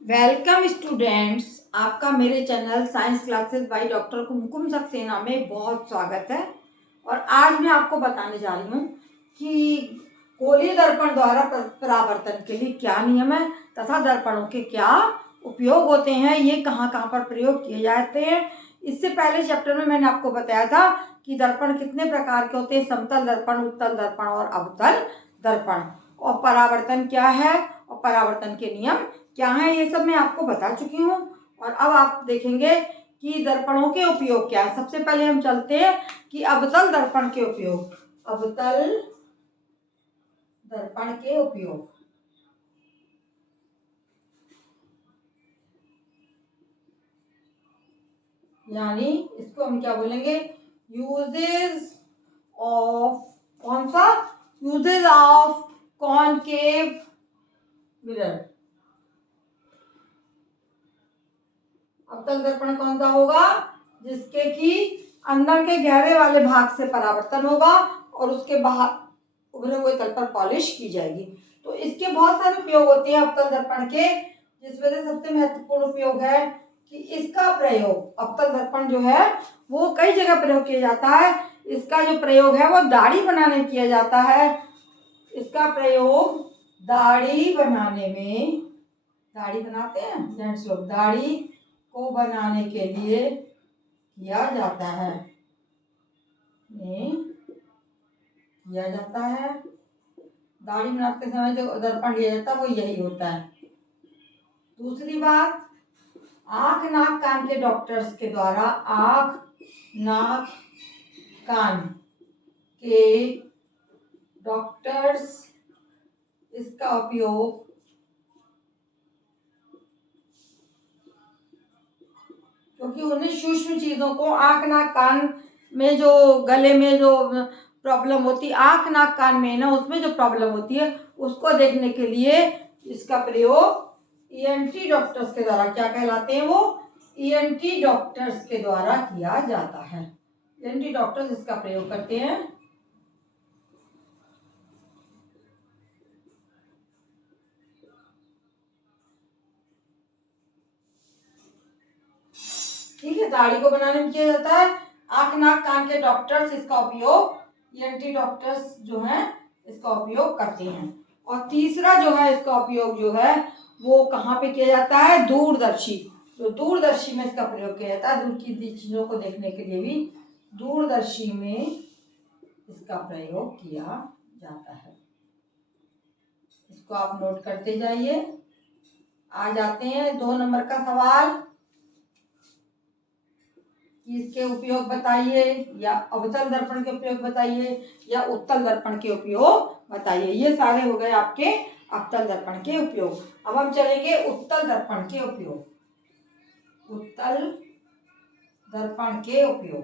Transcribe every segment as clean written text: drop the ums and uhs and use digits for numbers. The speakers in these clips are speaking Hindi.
वेलकम स्टूडेंट्स, आपका मेरे channel science classes by doctor Kumkum Saxena में बहुत स्वागत है। और आज मैं आपको बताने जा रही हूँ कि गोलीय दर्पण द्वारा परावर्तन के लिए क्या नियम है तथा दर्पणों के क्या उपयोग होते हैं, ये कहाँ कहाँ पर प्रयोग किए जाते हैं। इससे पहले चैप्टर में मैंने आपको बताया था कि दर्पण कितने प्रकार के होते हैं, समतल दर्पण, उत्तल दर्पण और अवतल दर्पण, और परावर्तन क्या है और परावर्तन के नियम क्या है, ये सब मैं आपको बता चुकी हूँ। और अब आप देखेंगे कि दर्पणों के उपयोग क्या है। सबसे पहले हम चलते हैं कि अवतल दर्पण के उपयोग। अवतल दर्पण के उपयोग यानी इसको हम क्या बोलेंगे, यूजेस ऑफ, कौन सा, यूजेस ऑफ कॉनकेव मिरर। अवतल दर्पण कौन सा होगा, जिसके कि अंदर के गहरे वाले भाग से परावर्तन होगा और उसके बाहर उभरे हुए तल पर पॉलिश की जाएगी। तो इसके बहुत सारे उपयोग होते हैं अवतल दर्पण के, जिसमें से सबसे महत्वपूर्ण उपयोग है कि इसका प्रयोग, अवतल दर्पण जो है वो कई जगह प्रयोग किया जाता है। इसका जो प्रयोग है वो दाढ़ी बनाने में किया जाता है। इसका प्रयोग दाढ़ी बनाने में, दाढ़ी बनाते हैं जेंट्स लोग, दाढ़ी को बनाने के लिए किया जाता है, किया जाता है। दाढ़ी बनाते समय जो दर्पण लिया जाता है वो यही होता है। दूसरी बात, आंख नाक कान के डॉक्टर्स के द्वारा आंख नाक कान के डॉक्टर्स इसका उपयोग क्योंकि उन्हें सूक्ष्म चीजों को, आंख नाक कान में जो गले में जो प्रॉब्लम होती है, आंख नाक कान में ना, उसमें जो प्रॉब्लम होती है उसको देखने के लिए इसका प्रयोग ईएनटी डॉक्टर्स के द्वारा, क्या कहलाते हैं वो, ईएनटी डॉक्टर्स के द्वारा किया जाता है। ईएनटी डॉक्टर्स इसका प्रयोग करते हैं। ठीक है, दाढ़ी को बनाने में किया जाता है। आंख नाक कान के डॉक्टर्स इसका उपयोग, ईएनटी डॉक्टर्स जो हैं इसका उपयोग करते हैं। और तीसरा जो है इसका उपयोग जो है वो कहाँ पे किया जाता है, दूरदर्शी। तो दूरदर्शी में इसका प्रयोग किया जाता है, दूर की चीजों को देखने के लिए भी दूरदर्शी में इसका प्रयोग किया जाता है। इसको आप नोट करते जाइए। आ जाते हैं 2 नंबर का सवाल कि इसके उपयोग बताइए, या अवतल दर्पण के उपयोग बताइए या उत्तल दर्पण के उपयोग बताइए। ये सारे हो गए आपके अवतल दर्पण के उपयोग। अब हम चलेंगे उत्तल दर्पण के उपयोग। उत्तल दर्पण के उपयोग,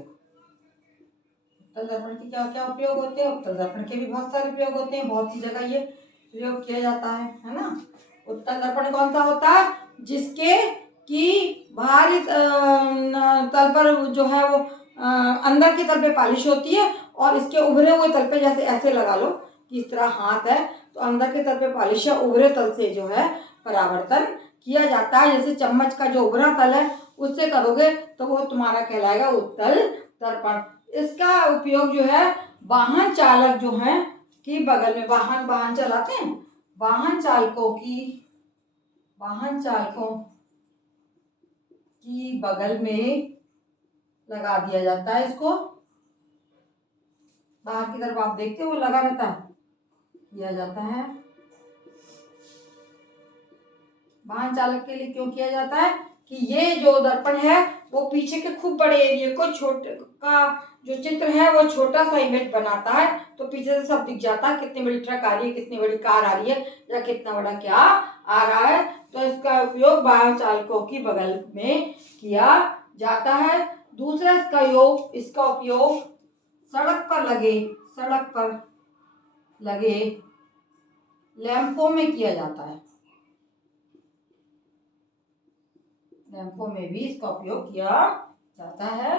उत्तल दर्पण के क्या क्या उपयोग होते हैं। उत्तल दर्पण के भी बहुत सारे उपयोग होते हैं, बहुत सी जगह ये प्रयोग किया जाता है ना। उत्तल दर्पण कौन सा होता है, जिसके कि बाहरी तल पर जो है वो अंदर की तल पे पॉलिश होती है और इसके उभरे हुए तल पे, जैसे ऐसे लगा लो कि इस तरह हाथ है तो अंदर के तल पे पॉलिश है, उभरे तल से जो है परावर्तन किया जाता है। जैसे चम्मच का जो उभरा तल है उससे करोगे तो वो तुम्हारा कहलाएगा उत्तल दर्पण। इसका उपयोग जो है वाहन चालक जो है कि बगल में, वाहन चलाते हैं, वाहन चालकों की बगल में लगा दिया जाता है। इसको बाहर की तरफ आप देखते हो वो लगा रहता है, किया जाता है। वाहन चालक के लिए क्यों किया जाता है कि ये जो दर्पण है वो पीछे के खूब बड़े एरिया को, छोटे का जो चित्र है वो छोटा सा इमेज बनाता है, तो पीछे से सब दिख जाता है, कितनी बड़ी ट्रक आ रही है, कितनी बड़ी कार आ रही है, या कितना बड़ा क्या आ रहा है। तो इसका उपयोग वाहन चालकों की बगल में किया जाता है। दूसरा इसका उपयोग सड़क पर लगे लैंपों में किया जाता है। लैंपों में भी इसका उपयोग किया जाता है।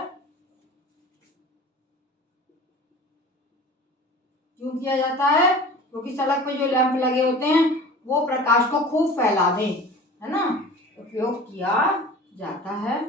क्यों किया जाता है, क्योंकि सड़क पे जो लैंप लगे होते हैं वो प्रकाश को खूब फैला दें, है ना। उपयोग किया जाता है।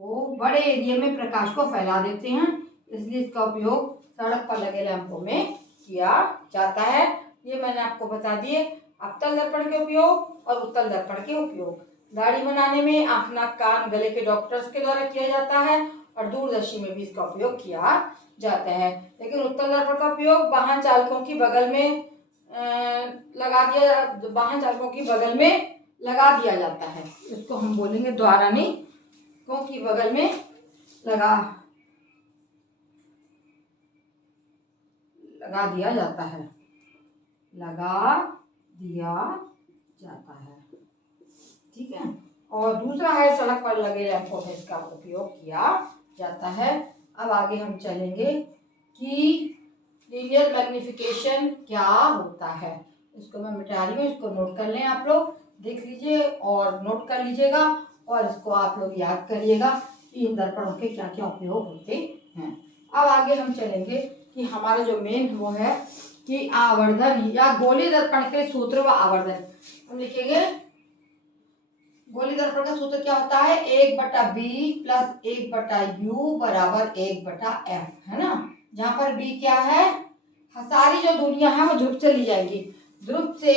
वो बड़े एरिया में प्रकाश को फैला देते हैं, इसलिए इसका उपयोग सड़क पर लगे लैंपों में किया जाता है। ये मैंने आपको बता दिए अवतल दर्पण के उपयोग और उत्तल दर्पण के उपयोग। दाढ़ी बनाने में आँख नाक कान गले के डॉक्टर्स के द्वारा किया जाता है और दूरदर्शी में भी इसका उपयोग किया जाता है। लेकिन उत्तल दर्पण का उपयोग वाहन चालकों की बगल में वाहन चालकों की बगल में लगा दिया जाता है। इसको हम बोलेंगे द्वारानी की बगल में लगा दिया जाता है। ठीक है। और दूसरा है सड़क पर लगे लैंपों में इसका उपयोग किया जाता है। अब आगे हम चलेंगे कि लीनियर मैग्निफिकेशन क्या होता है। इसको मैं मिटा रही हूँ, इसको नोट कर लें, आप लोग देख लीजिए और नोट कर लीजिएगा और इसको आप लोग याद करिएगा कि इन दर्पणों के क्या क्या उपयोग होते हैं। अब आगे हम चलेंगे कि हमारा जो मेन वो है कि आवर्धन या गोली दर्पण के सूत्र व आवर्धन। हम लिखेंगे गोली दर्पण का सूत्र क्या होता है, 1/b + 1/u = 1/f, है ना। जहां पर b क्या है, सारी जो दूरियां हैं वो ध्रुव से ली जाएंगी, ध्रुव से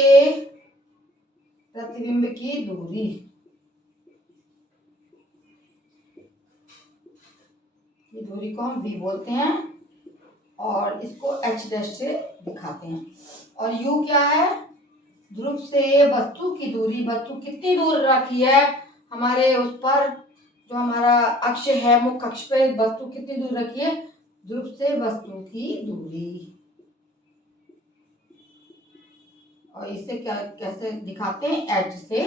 प्रतिबिंब की दूरी। ये दूरी को हम v बोलते हैं और इसको h' से दिखाते हैं। और u क्या है, ध्रुव से वस्तु की दूरी। वस्तु कितनी दूर रखी है हमारे उस पर, जो हमारा अक्ष है मुख्य अक्ष पे वस्तु कितनी दूर रखी है, ध्रुव से वस्तु की दूरी। और इसे क्या कैसे दिखाते हैं, h से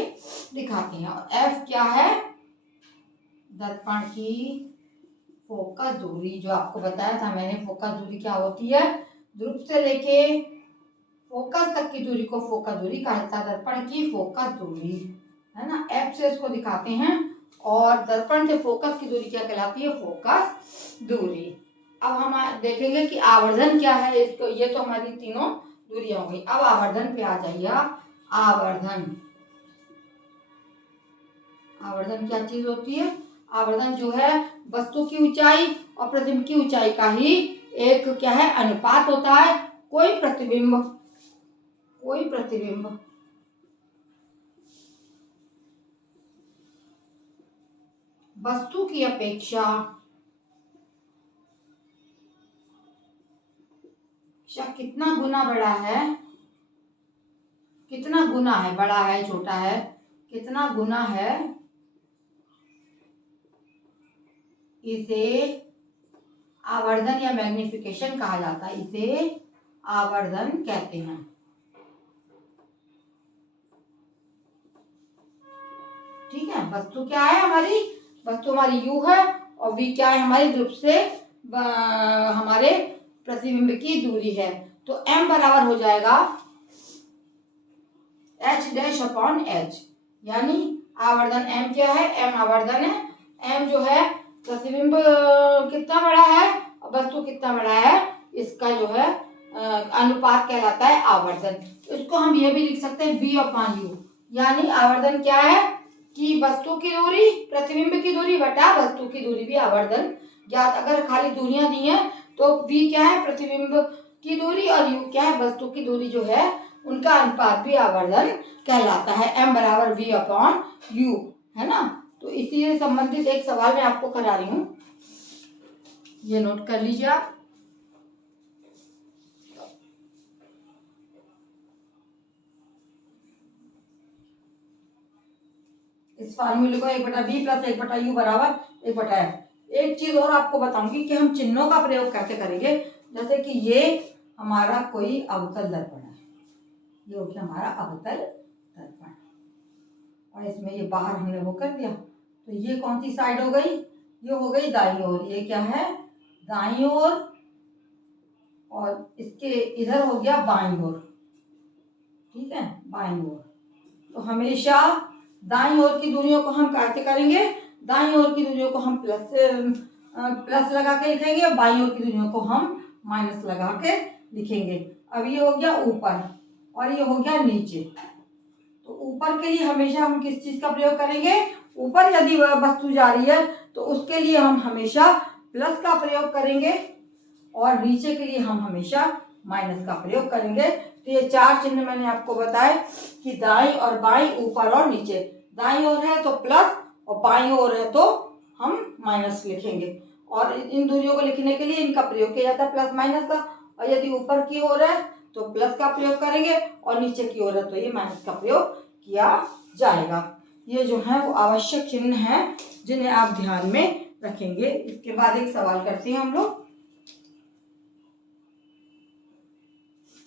दिखाते हैं। और f क्या है, दर्पण की फोकस दूरी। जो आपको बताया था मैंने, फोकस दूरी क्या होती है, ध्रुव से लेके फोकस तक की दूरी को फोकस दूरी कहा जाता है, दर्पण की फोकस दूरी, है ना। f से इसको दिखाते हैं और दर्पण से फोकस की दूरी क्या कहलाती है, फोकस दूरी। अब हम देखेंगे कि आवर्धन क्या है। इसको ये तो हमारी तीनों दूरियां हो गई। अब आवर्धन पे आ जाइए आप। आवर्धन क्या चीज होती है, आवर्धन जो है वस्तु की ऊंचाई और प्रतिबिंब की ऊंचाई का ही एक क्या है, अनुपात होता है। कोई प्रतिबिंब वस्तु की अपेक्षा कितना गुना बड़ा है, कितना गुना है, बड़ा है छोटा है, कितना गुना है, इसे आवर्धन या मैग्निफिकेशन कहा जाता है। इसे आवर्धन कहते हैं। ठीक है। वस्तु क्या है हमारी, वस्तु हमारी u है और v क्या है हमारी, ध्रुव से हमारे प्रतिबिंब की दूरी है। तो m बराबर हो जाएगा h'/h, यानी आवर्धन m क्या है, m आवर्धन है। m जो है प्रतिबिंब कितना बड़ा है और वस्तु कितना बड़ा है, इसका जो है अनुपात कहलाता है आवर्धन। इसको हम ये भी लिख सकते हैं v/u, यानी आवर्धन क्या है कि वस्तु की दूरी प्रतिबिंब की दूरी बटा वस्तु की दूरी भी आवर्धन। ज्ञात अगर खाली दूरियां दी हैं तो v क्या है प्रतिबिंब की दूरी और u क्या है वस्तु की दूरी, जो है उनका अनुपात भी आवर्धन कहलाता है। m = v/u, है ना। तो इसी से संबंधित एक सवाल मैं आपको करा रही हूँ, ये नोट कर लीजिए आप। इस फार्मूले को 1/b + 1/u = 1/f। एक चीज और आपको बताऊंगी कि हम चिन्हों का प्रयोग कैसे करेंगे। जैसे कि ये हमारा कोई अवतल दर्पण है, ये हो गया हमारा अवतल दर्पण और इसमें ये बाहर हमने वो कर दिया, तो ये कौन सी साइड हो गई, ये हो गई दाईं ओर। ये क्या है, दाईं ओर, और इसके इधर हो गया बाईं ओर। ठीक है, बाईं ओर। तो हमेशा दाईं ओर की दूरियों को हम कैसे करेंगे, दाईं ओर की दूरियों को हम प्लस लगा के लिखेंगे और बाईं ओर की दूरियों को हम माइनस लगा के लिखेंगे। अब ये हो गया ऊपर और ये हो गया नीचे। तो ऊपर के लिए हमेशा हम किस चीज का प्रयोग करेंगे, ऊपर यदि वह वस्तु जा रही है तो उसके लिए हम हमेशा प्लस का प्रयोग करेंगे और नीचे के लिए हम हमेशा माइनस का प्रयोग करेंगे। तो ये 4 चिन्ह मैंने आपको बताए कि दाईं और बाईं, ऊपर और नीचे। दाईं ओर है तो प्लस और बाईं ओर है तो हम माइनस लिखेंगे और इन दूरियों को लिखने के लिए इनका प्रयोग किया जाता है प्लस माइनस का। और यदि ऊपर की ओर है तो प्लस का प्रयोग करेंगे और नीचे की ओर है तो ये माइनस का प्रयोग किया जाएगा। ये जो है वो आवश्यक चिन्ह हैं जिन्हें आप ध्यान में रखेंगे। इसके बाद एक सवाल करते हैं हम लोग,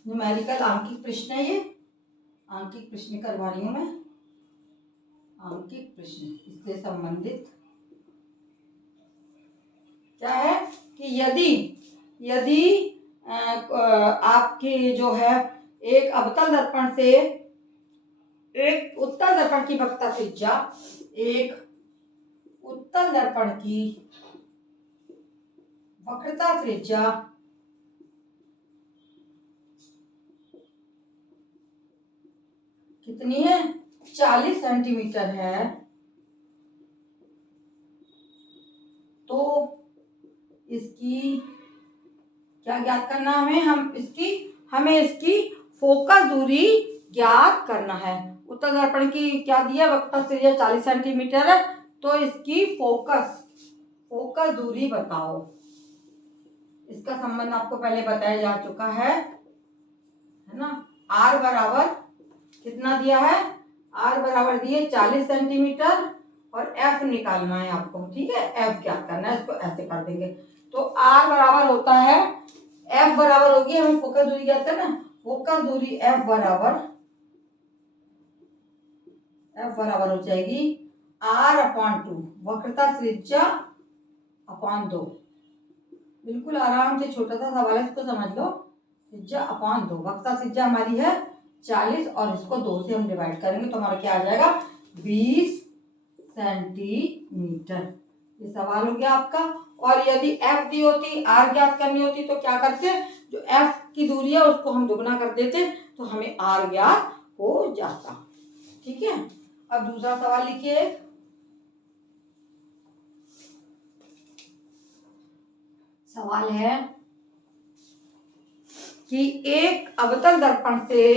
न्यूमेरिकल आंकिक प्रश्न है ये, आंकिक प्रश्न करवा रही हूँ मैं, आंकिक प्रश्न इससे संबंधित क्या है कि यदि आपके जो है एक अवतल दर्पण से एक उत्तल दर्पण की वक्रता त्रिज्या, एक उत्तल दर्पण की वक्रता त्रिज्या कितनी है, 40 सेंटीमीटर है, तो इसकी क्या ज्ञात करना हमें इसकी फोकस दूरी ज्ञात करना है। उत्तल दर्पण की क्या दिया, वक्रता त्रिज्या 40 सेंटीमीटर है, तो इसकी फोकस दूरी बताओ। इसका संबंध आपको पहले बताया जा चुका है ना। R बराबर कितना दिया है, R बराबर दिए 40 सेंटीमीटर और F निकालना है आपको, ठीक है, F ज्ञात करना है। इसको ऐसे कर देंगे तो R बराबर होता है, F बराबर होगी, हमें फोकस दूरी ज्ञात करना, फोकस दूरी F बराबर हो जाएगी R/2, वक्रता त्रिज्या अपॉन 2। बिल्कुल आराम से, छोटा सा सवाल है, इसको समझ लो। त्रिज्या अपॉन 2, वक्रता त्रिज्या हमारी है 40 और इसको 2 से हम डिवाइड करेंगे तो हमारा क्या आ जाएगा, 20 सेंटीमीटर। ये सवाल हो गया आपका। और यदि F दी होती, R ज्ञात करनी होती तो क्या करते, जो F की दूरी है उसको हम दुगना कर देते तो हमें R ज्ञात हो जाता, ठीक है। अब दूसरा सवाल लिखिए, सवाल है कि एक अवतल दर्पण से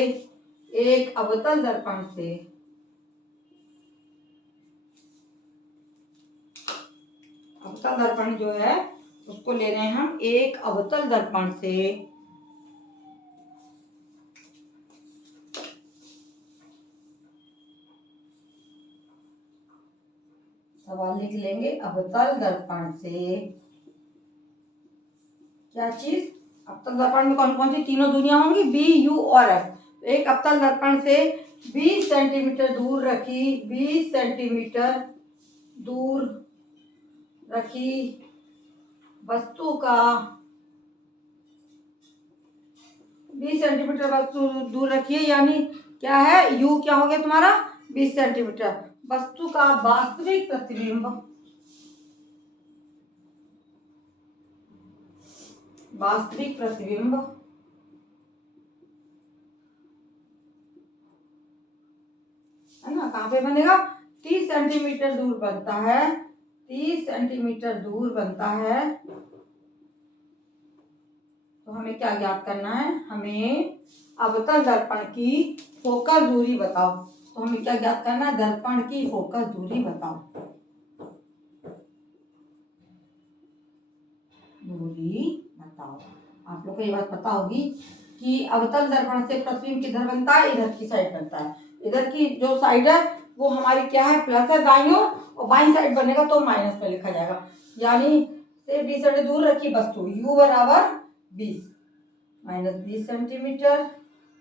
अवतल दर्पण जो है उसको ले रहे हैं हम, एक अवतल दर्पण से सवाल लिख लेंगे, अवतल दर्पण से क्या चीज, अवतल दर्पण में कौन कौन सी तीनों दूरियां होंगी, B, U और F। तो एक अवतल दर्पण से 20 सेंटीमीटर दूर रखी, 20 सेंटीमीटर दूर रखी वस्तु का 20 सेंटीमीटर वस्तु दूर रखिए, यानी क्या है, U क्या हो गया तुम्हारा 20 सेंटीमीटर। वस्तु का वास्तविक प्रतिबिंब है ना, कहाँ पे बनेगा, 30 सेंटीमीटर दूर बनता है, 30 सेंटीमीटर दूर बनता है। तो हमें क्या ज्ञात करना है, हमें अवतल दर्पण की फोकस दूरी बताओ। तो हमें क्या ज्ञात करना है, दर्पण की फोकस दूरी बताओ, आप लोग को ये बात पता होगी कि अवतल दर्पण से प्रतिबिंब किधर बनता है, इधर की साइड बनता है। इधर की जो साइड है वो हमारी क्या है, प्लस है दाईं ओर, और बाईं साइड बनेगा तो माइनस में लिखा जाएगा। यानी से 20 सेंटीमीटर दूर रखी वस्तु, U बराबर 20 माइनस 20 सेंटीमीटर,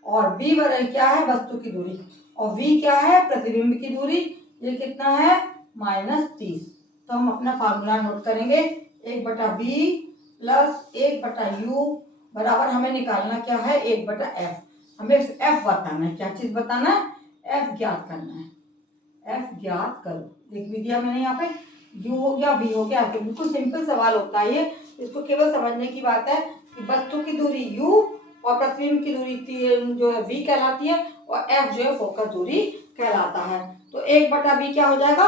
और B बराबर क्या है, वस्तु की दूरी, और V क्या है, प्रतिबिंब की दूरी, ये कितना है -30। तो हम अपना फार्मूला नोट करेंगे, 1/B प्लस 1/U बराबर हमें निकालना क्या है, 1/F। हमें F बताना है, क्या चीज बताना है, F ज्ञात करना है। F ज्ञात करो, लिख भी दिया मैंने यहाँ पे, U हो गया, V हो गया। तो बिल्कुल सिंपल सवाल होता है ये, इसको केवल समझने की बात है कि वस्तु की दूरी U और प्रतिबिंब की दूरी जो है V कहलाती है, और F जो है फोकस दूरी कहलाता है। तो 1/b क्या हो जाएगा,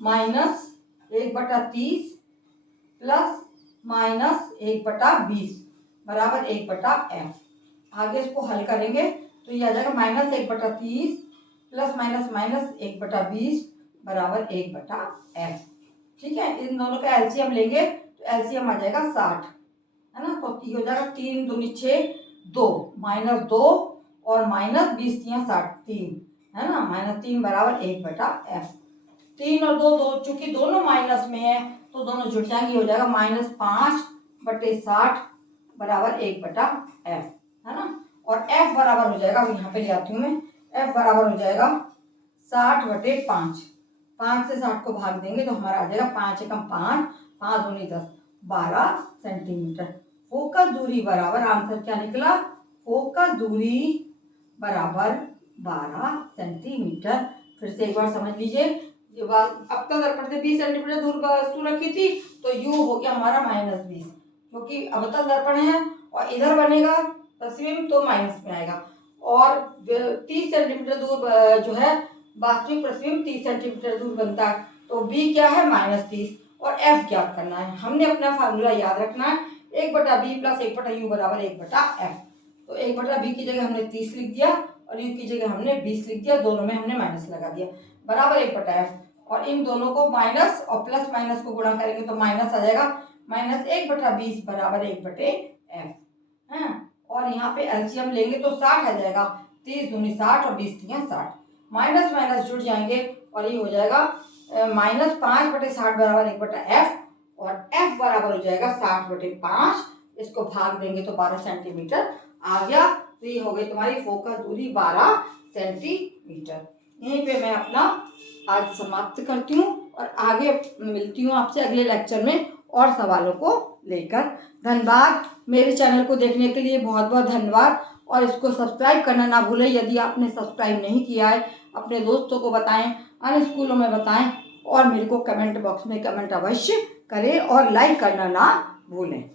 -1/30 प्लस -1/20 बराबर 1/f। आगे इसको हल करेंगे तो ये आ जाएगा -1/30 प्लस -1/20 बराबर 1/f। ठीक है, इन दोनों का एलसीएम लेंगे तो एलसीएम आ जाएगा 60, है ना। तो हो जाएगा 3 दूनी 6, 2 -2 और -20 3 60, 3 है ना, -3 बराबर 1/f। 3 और 2 चूंकि दोनों माइनस में है तो दोनों जुड़ जाएंगे, हो जाएगा -5/60 बराबर 1/f, है ना। और f बराबर हो जाएगा, यहाँ पे ले आती हूँ मैं, f बराबर हो जाएगा 60/5। 5 से 60 को भाग देंगे तो हमारा आ जाएगा 5 एकम 5, 5 दूनी 10, 12 सेंटीमीटर। फोकस दूरी बराबर, आंसर क्या निकला, फोकस दूरी बराबर 12 सेंटीमीटर। फिर से एक बार समझ लीजिए, ये बात अवतल दर्पण से 20 सेंटीमीटर दूर वस्तु रखी थी तो u हो गया हमारा -20, क्योंकि अवतल दर्पण है और इधर बनेगा प्रतिबिंब तो माइनस में आएगा। और 30 सेंटीमीटर दूर जो है वास्तविक प्रतिबिंब 30 सेंटीमीटर दूर बनता है, तो b क्या है -30 और f ज्ञात करना है। हमने अपना फार्मूला याद रखना है, 1/b प्लस 1/u बराबर 1/f। तो 1/b की जगह हमने 30 लिख दिया और u की जगह हमने 20 लिख दिया, दोनों में हमने माइनस लगा दिया, बराबर 1/f। और इन दोनों को माइनस और प्लस माइनस को गुणा करेंगे तो माइनस आ जाएगा, -1/20 बराबर 1/f है। और यहाँ पे एलसीएम लेंगे तो 60 आ जाएगा, 30 दूनी 60 और 20 3 60, माइनस माइनस जुड़ जाएंगे और ये हो जाएगा -5/60 बराबर 1/f और f बराबर हो जाएगा 60/5। इसको भाग देंगे तो 12 सेंटीमीटर आ गया। तो ये हो गई तुम्हारी फोकस दूरी 12 सेंटीमीटर। यहीं पे मैं अपना आज समाप्त करती हूँ और आगे मिलती हूँ आपसे अगले लेक्चर में और सवालों को लेकर। धन्यवाद, मेरे चैनल को देखने के लिए बहुत बहुत धन्यवाद। और इसको सब्सक्राइब करना ना भूलें, यदि आपने सब्सक्राइब नहीं किया है अपने दोस्तों को बताएं, अन्य स्कूलों में बताएं और मेरे को कमेंट बॉक्स में कमेंट अवश्य करें और लाइक करना ना भूलें।